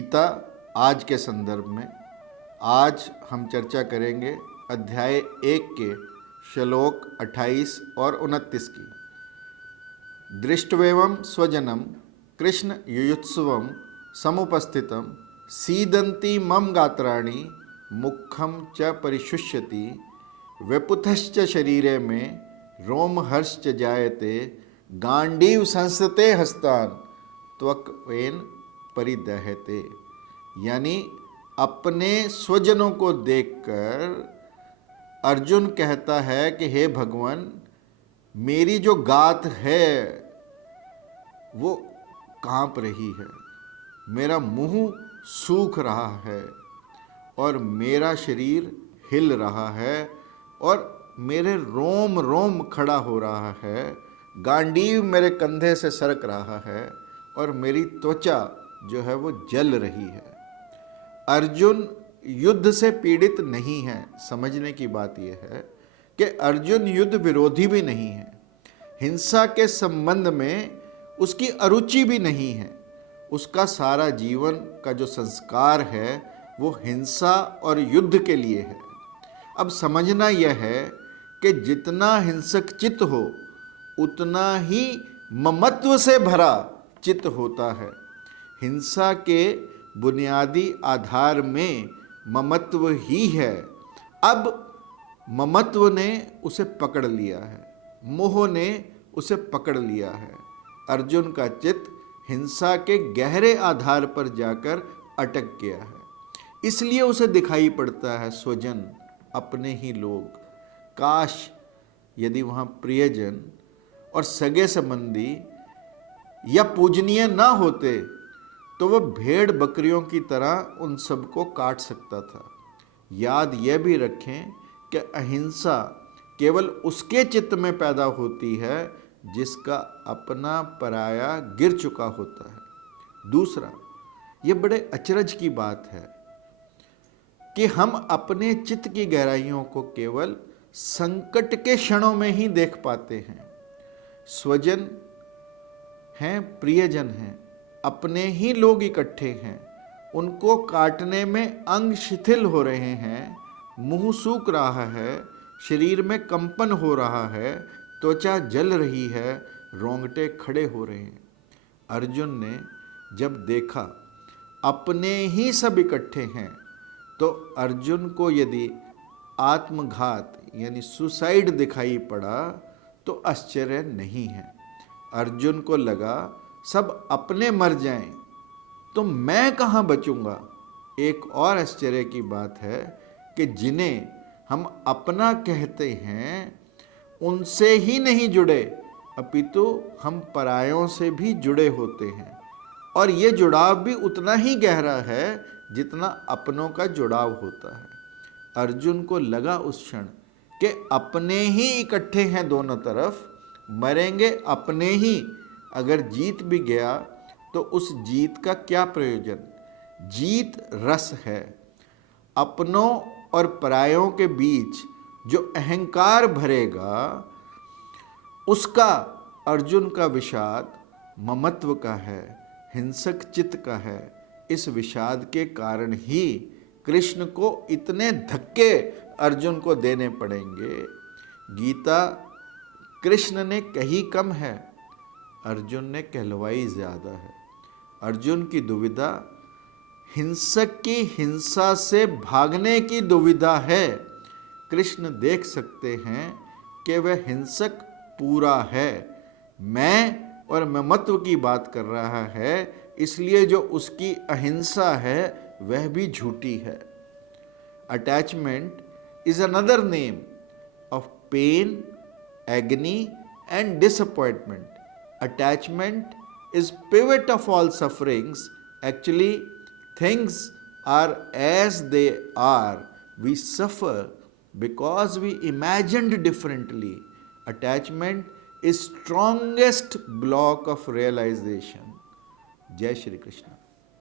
गीता आज के संदर्भ में आज हम चर्चा करेंगे अध्याय 1 के श्लोक 28 और 29 की। दृष्ट्वेवं स्वजनम कृष्ण युयुत्सवम समुपस्थितम सीदंती मम गात्राणि मुखम च परिशुष्यति व्यपुतश्च शरीरे में रोमहर्ष जायते गांडीव संस्ते हस्तान त्वक्वेन परिदहते। यानी अपने स्वजनों को देखकर अर्जुन कहता है कि हे भगवान, मेरी जो गात है वो कांप रही है, मेरा मुंह सूख रहा है और मेरा शरीर हिल रहा है और मेरे रोम रोम खड़ा हो रहा है, गांडीव मेरे कंधे से सरक रहा है और मेरी त्वचा जो है वो जल रही है। अर्जुन युद्ध से पीड़ित नहीं है। समझने की बात यह है कि अर्जुन युद्ध विरोधी भी नहीं है, हिंसा के संबंध में उसकी अरुचि भी नहीं है। उसका सारा जीवन का जो संस्कार है वो हिंसा और युद्ध के लिए है। अब समझना यह है कि जितना हिंसक चित्त हो उतना ही ममत्व से भरा चित्त होता है। हिंसा के बुनियादी आधार में ममत्व ही है। अब ममत्व ने उसे पकड़ लिया है, मोह ने उसे पकड़ लिया है। अर्जुन का चित्त हिंसा के गहरे आधार पर जाकर अटक गया है। इसलिए उसे दिखाई पड़ता है स्वजन, अपने ही लोग। काश यदि वहाँ प्रियजन और सगे संबंधी या पूजनीय ना होते तो वह भेड़ बकरियों की तरह उन सबको काट सकता था। याद यह भी रखें कि अहिंसा केवल उसके चित्त में पैदा होती है जिसका अपना पराया गिर चुका होता है। दूसरा, यह बड़े अचरज की बात है कि हम अपने चित्त की गहराइयों को केवल संकट के क्षणों में ही देख पाते हैं। स्वजन हैं, प्रियजन हैं, अपने ही लोग इकट्ठे हैं, उनको काटने में अंग शिथिल हो रहे हैं, मुंह सूख रहा है, शरीर में कंपन हो रहा है, त्वचा जल रही है, रोंगटे खड़े हो रहे हैं। अर्जुन ने जब देखा अपने ही सब इकट्ठे हैं तो अर्जुन को यदि आत्मघात यानी सुसाइड दिखाई पड़ा तो आश्चर्य नहीं है। अर्जुन को लगा सब अपने मर जाएं तो मैं कहाँ बचूंगा। एक और आश्चर्य की बात है कि जिन्हें हम अपना कहते हैं उनसे ही नहीं जुड़े, अपितु हम परायों से भी जुड़े होते हैं और ये जुड़ाव भी उतना ही गहरा है जितना अपनों का जुड़ाव होता है। अर्जुन को लगा उस क्षण कि अपने ही इकट्ठे हैं दोनों तरफ, मरेंगे अपने ही। अगर जीत भी गया तो उस जीत का क्या प्रयोजन। जीत रस है। अपनों और परायों के बीच जो अहंकार भरेगा उसका, अर्जुन का विषाद ममत्व का है, हिंसक चित्त का है। इस विषाद के कारण ही कृष्ण को इतने धक्के अर्जुन को देने पड़ेंगे। गीता कृष्ण ने कही कम है, अर्जुन ने कहलवाई ज्यादा है। अर्जुन की दुविधा हिंसक की हिंसा से भागने की दुविधा है। कृष्ण देख सकते हैं कि वह हिंसक पूरा है, मैं और ममत्व की बात कर रहा है, इसलिए जो उसकी अहिंसा है वह भी झूठी है। Attachment is another name of pain, agony and disappointment. Attachment is pivot of all sufferings. Actually, things are as they are. We suffer because we imagined differently. Attachment is strongest block of realization. Jai Shri Krishna.